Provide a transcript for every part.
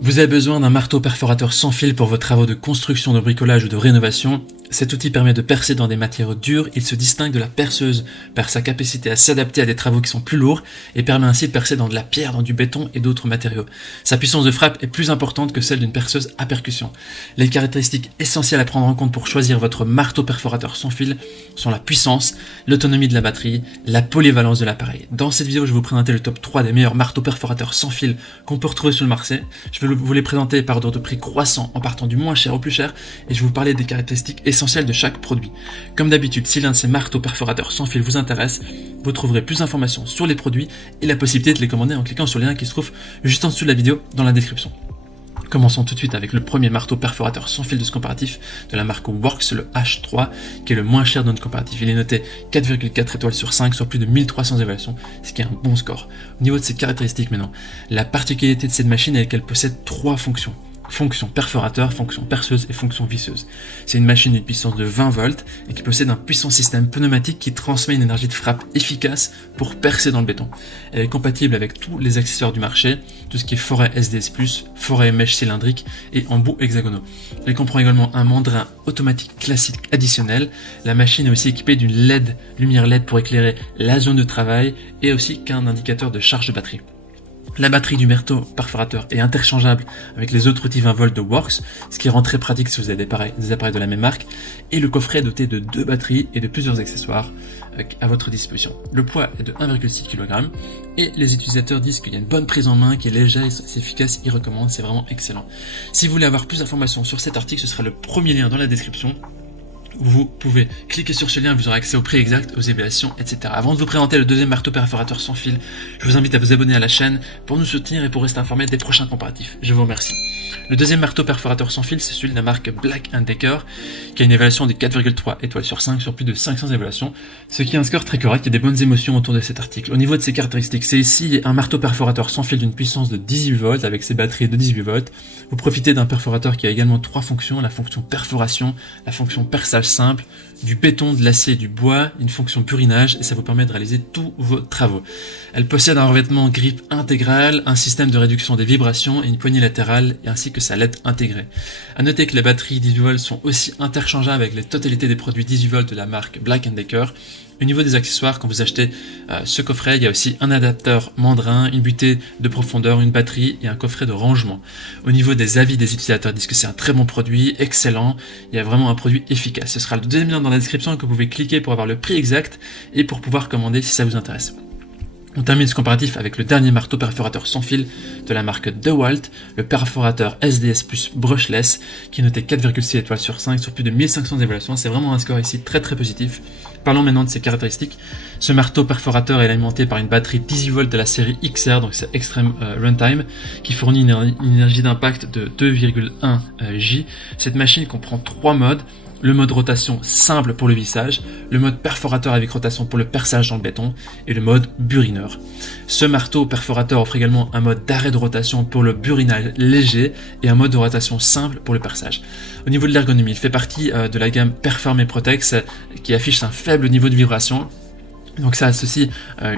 Vous avez besoin d'un marteau perforateur sans fil pour vos travaux de construction, de bricolage ou de rénovation. Cet outil permet de percer dans des matériaux durs. Il se distingue de la perceuse par sa capacité à s'adapter à des travaux qui sont plus lourds et permet ainsi de percer dans de la pierre, dans du béton et d'autres matériaux. Sa puissance de frappe est plus importante que celle d'une perceuse à percussion. Les caractéristiques essentielles à prendre en compte pour choisir votre marteau perforateur sans fil sont la puissance, l'autonomie de la batterie, la polyvalence de l'appareil. Dans cette vidéo, je vais vous présenter le top 3 des meilleurs marteaux perforateurs sans fil qu'on peut retrouver sur le marché. Je vais vous les présenter par ordre de prix croissant en partant du moins cher au plus cher et je vais vous parler des caractéristiques essentielles de chaque produit. Comme d'habitude, si l'un de ces marteaux perforateurs sans fil vous intéresse, vous trouverez plus d'informations sur les produits et la possibilité de les commander en cliquant sur le lien qui se trouve juste en dessous de la vidéo dans la description. Commençons tout de suite avec le premier marteau perforateur sans fil de ce comparatif de la marque Works, le H3, qui est le moins cher de notre comparatif. Il est noté 4,4 étoiles sur 5 sur plus de 1300 évaluations, ce qui est un bon score. Au niveau de ses caractéristiques maintenant, la particularité de cette machine est qu'elle possède 3 fonctions. Fonction perforateur, fonction perceuse et fonction visseuse. C'est une machine d'une puissance de 20 volts et qui possède un puissant système pneumatique qui transmet une énergie de frappe efficace pour percer dans le béton. Elle est compatible avec tous les accessoires du marché, tout ce qui est forêt SDS+, forêt mèche cylindrique et embouts hexagonaux. Elle comprend également un mandrin automatique classique additionnel. La machine est aussi équipée d'une lumière LED pour éclairer la zone de travail et aussi qu'un indicateur de charge de batterie. La batterie du marteau perforateur est interchangeable avec les autres outils 20 volts de Works, ce qui rend très pratique si vous avez des appareils de la même marque, et le coffret est doté de 2 batteries et de plusieurs accessoires à votre disposition. Le poids est de 1,6 kg et les utilisateurs disent qu'il y a une bonne prise en main, qui est légère, c'est efficace, ils recommandent, c'est vraiment excellent. Si vous voulez avoir plus d'informations sur cet article, ce sera le premier lien dans la description. Vous pouvez cliquer sur ce lien, vous aurez accès au prix exact, aux évaluations, etc. Avant de vous présenter le deuxième marteau perforateur sans fil, je vous invite à vous abonner à la chaîne pour nous soutenir et pour rester informé des prochains comparatifs. Je vous remercie. Le deuxième marteau perforateur sans fil, c'est celui de la marque Black & Decker, qui a une évaluation de 4,3 étoiles sur 5 sur plus de 500 évaluations, ce qui est un score très correct. Il y a des bonnes émotions autour de cet article. Au niveau de ses caractéristiques, c'est ici un marteau perforateur sans fil d'une puissance de 18 volts avec ses batteries de 18 volts. Vous profitez d'un perforateur qui a également 3 fonctions, la fonction perforation, la fonction perçage simple, du béton, de l'acier, du bois, une fonction burinage et ça vous permet de réaliser tous vos travaux. Elle possède un revêtement grip intégral, un système de réduction des vibrations et une poignée latérale et ainsi que sa LED intégrée. À noter que les batteries 18 volts sont aussi interchangeables avec les totalités des produits 18 volts de la marque Black & Decker. Au niveau des accessoires, quand vous achetez ce coffret, il y a aussi un adapteur mandrin, une butée de profondeur, une batterie et un coffret de rangement. Au niveau des avis des utilisateurs, ils disent que c'est un très bon produit, excellent, il y a vraiment un produit efficace. Ce sera le deuxième lien dans la description que vous pouvez cliquer pour avoir le prix exact et pour pouvoir commander si ça vous intéresse. On termine ce comparatif avec le dernier marteau perforateur sans fil de la marque DeWalt, le perforateur SDS Plus Brushless, qui est noté 4,6 étoiles sur 5 sur plus de 1500 évaluations. C'est vraiment un score ici très positif. Parlons maintenant de ses caractéristiques. Ce marteau perforateur est alimenté par une batterie 18 volts de la série XR, donc c'est Extreme Runtime, qui fournit une énergie d'impact de 2,1 J. Cette machine comprend 3 modes. Le mode rotation simple pour le vissage, le mode perforateur avec rotation pour le perçage dans le béton et le mode burineur. Ce marteau perforateur offre également un mode d'arrêt de rotation pour le burinage léger et un mode de rotation simple pour le perçage. Au niveau de l'ergonomie, il fait partie de la gamme Perform et Protex qui affiche un faible niveau de vibration. Donc ça associe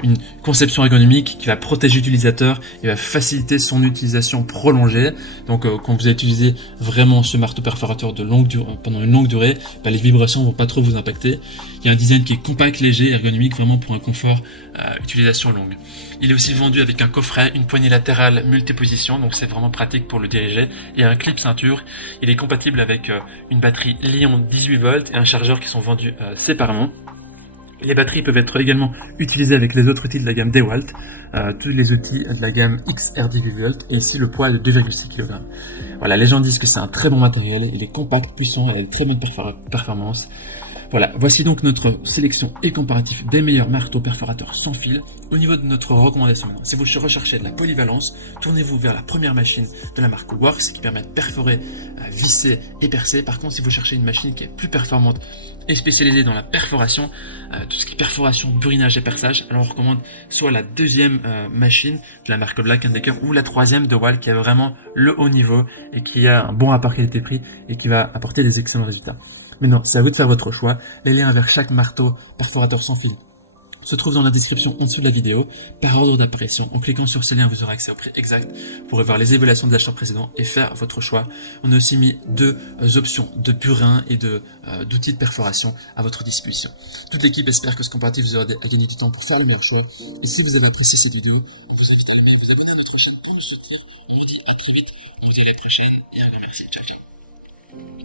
une conception ergonomique qui va protéger l'utilisateur et va faciliter son utilisation prolongée. Donc quand vous allez utiliser vraiment ce marteau perforateur pendant une longue durée, les vibrations ne vont pas trop vous impacter. Il y a un design qui est compact, léger, ergonomique, vraiment pour un confort utilisation longue. Il est aussi vendu avec un coffret, une poignée latérale multiposition, donc c'est vraiment pratique pour le diriger, et un clip ceinture. Il est compatible avec une batterie Li-ion 18 volts et un chargeur qui sont vendus séparément. Les batteries peuvent être également utilisées avec les autres outils de la gamme DeWalt, tous les outils de la gamme XR 18 volts et ici le poids de 2,6 kg. Voilà, les gens disent que c'est un très bon matériel, il est compact, puissant et a de très bonnes performances. Voilà, voici donc notre sélection et comparatif des meilleurs marteaux perforateurs sans fil. Au niveau de notre recommandation maintenant, si vous recherchez de la polyvalence, tournez-vous vers la première machine de la marque Works qui permet de perforer, visser et percer. Par contre, si vous cherchez une machine qui est plus performante et spécialisée dans la perforation, tout ce qui est perforation, burinage et perçage, alors on recommande soit la deuxième machine de la marque Black & Decker ou la troisième DeWalt qui a vraiment le haut niveau et qui a un bon rapport qualité-prix et qui va apporter des excellents résultats. Maintenant, c'est à vous de faire votre choix. Les liens vers chaque marteau perforateur sans fil se trouve dans la description en dessous de la vidéo, par ordre d'apparition. En cliquant sur ces liens, vous aurez accès au prix exact. Vous pourrez voir les évaluations des acheteurs précédents et faire votre choix. On a aussi mis deux options de burin et d'outils de perforation à votre disposition. Toute l'équipe espère que ce comparatif vous aura à gagner du temps pour faire le meilleur choix. Et si vous avez apprécié cette vidéo, on vous invite à l'aimer et vous abonner à notre chaîne pour nous soutenir. On vous dit à très vite, on vous dit à la prochaine et un grand merci. Ciao, ciao.